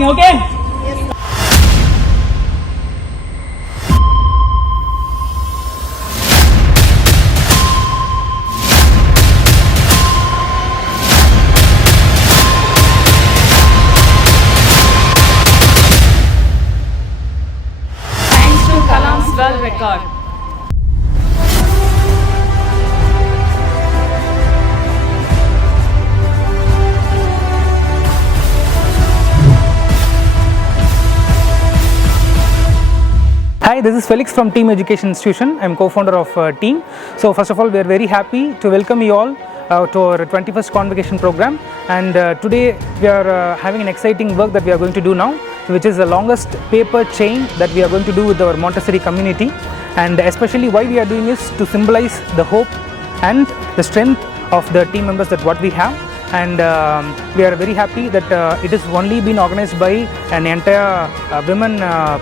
போறீங்க okay Thanks to Kalam's world record. Hi, this is Felix from Team Education Institution. I am co-founder of Team. So first of all, we are very happy to welcome you all to our 21st convocation program, and today we are having an exciting work that we are going to do now, which is the longest paper chain that we are going to do with our Montessori community. And especially why we are doing is to symbolize the hope and the strength of the team members that what we have. And we are very happy that it has only been organized by an entire women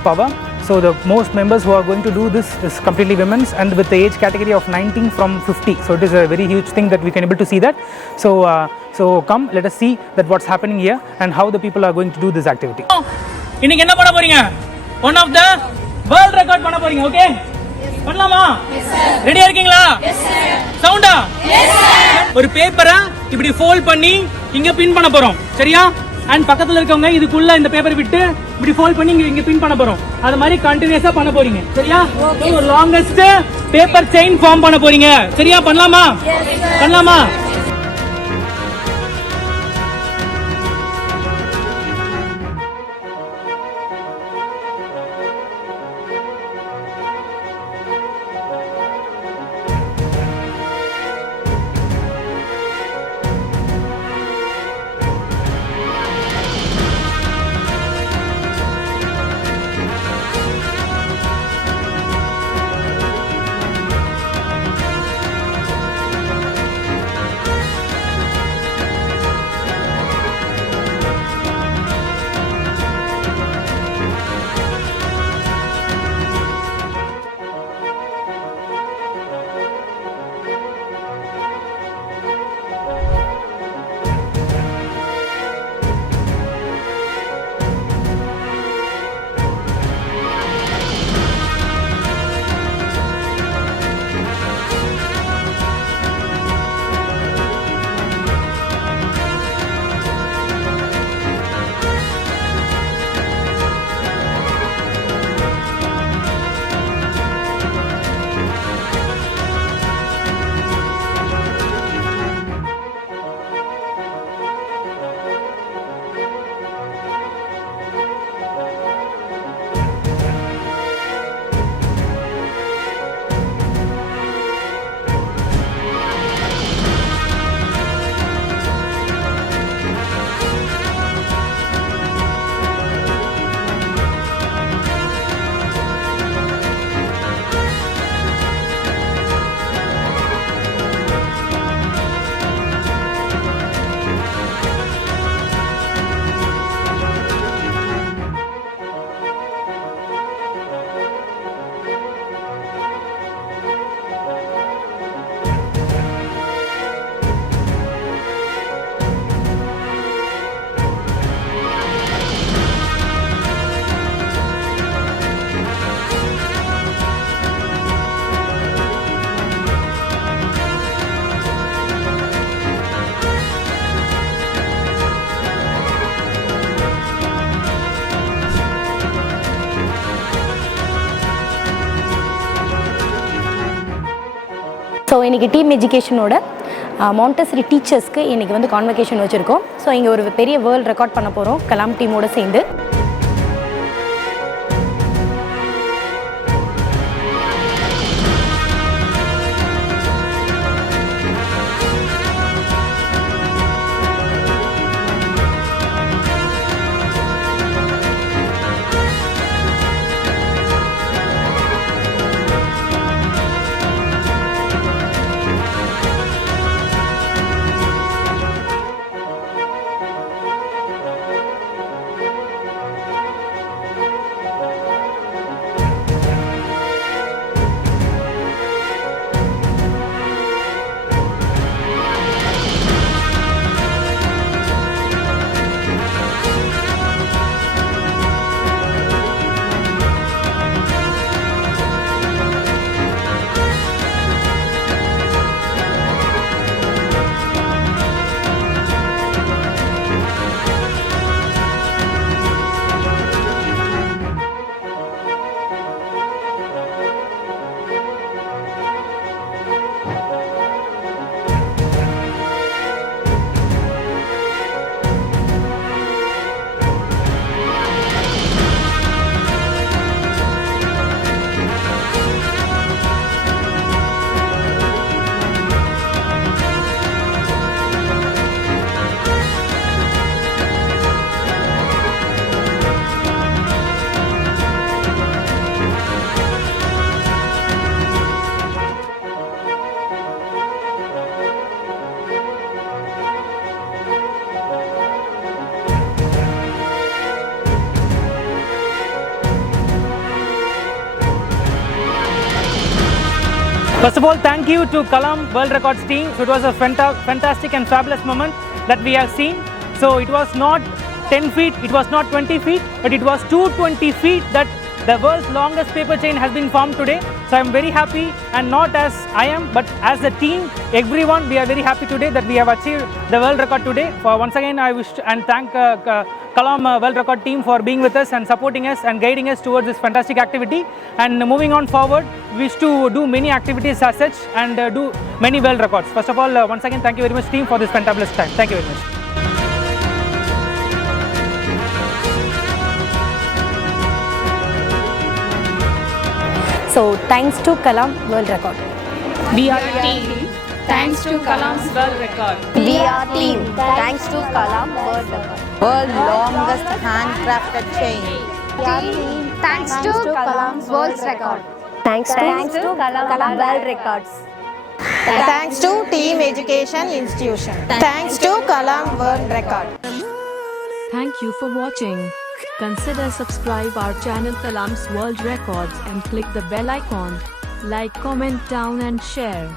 power. So the most members who are going to do this is completely women's, and with the age category of 19 from 50. So it is a very huge thing that we can able to see that. So come, let us see that what's happening here and how the people are going to do this activity. இன்னைக்கு என்ன பண்ண போறீங்க? One of the world record பண்ண போறீங்க, okay? பண்ணலாமா? ரெடியா இருக்கீங்களா? Yes sir. சவுண்டா? Yes sir. ஒரு பேப்பரை இப்படி ஃபோல்ட் பண்ணி இங்க பின் பண்ண போறோம், சரியா? அண்ட் பக்கத்துல இருக்கவங்க இதுக்குள்ள இந்த பேப்பர் விட்டு இப்படி ஃபோல்ட் பண்ணி இங்க பின் பண்ண போறோம். அது மாதிரி கண்டினியூஸா பண்ண போறீங்க, சரியா? ஒரு லாங்கஸ்ட் பேப்பர் செயின் ஃபார்ம் பண்ண போறீங்க, சரியா? பண்ணலாமா? பண்ணலாமா? ஸோ இன்றைக்கி டீம் எஜுகேஷனோட மாண்டசரி டீச்சர்ஸ்க்கு இன்றைக்கி வந்து கான்வகேஷன் வச்சுருக்கோம். ஸோ இங்கே ஒரு பெரிய வேர்ல்டு ரெக்கார்ட் பண்ண போகிறோம் கலாம் டீமோடு சேர்ந்து. First of all, thank you to Kalam World Records team. So it was a fantastic and fabulous moment that we have seen. So it was not 10 feet, it was not 20 feet, but it was 220 feet that the world's longest paper chain has been formed today. So I am very happy, and not as I am, but as a team, everyone, we are very happy today that we have achieved the world record today. For once again, I wish and thank Kalam World Record team for being with us and supporting us and guiding us towards this fantastic activity. And moving on forward, we wish to do many activities as such and do many world records. First of all, once again, thank you very much team for this fantabulous time. Thank you very much. So thanks to Kalam World Record. We are team. Thanks to Kalam's world record. We are team. Thanks to Kalam World Record. World longest handcrafted chain. Team. Thanks to Kalam's world record. Thanks to Kalam World Records. Thanks to Team Education Institution. Thanks to Kalam World Record. Thank you for watching. Consider subscribe our channel Kalams World Records and click the bell icon. Like, comment down and share.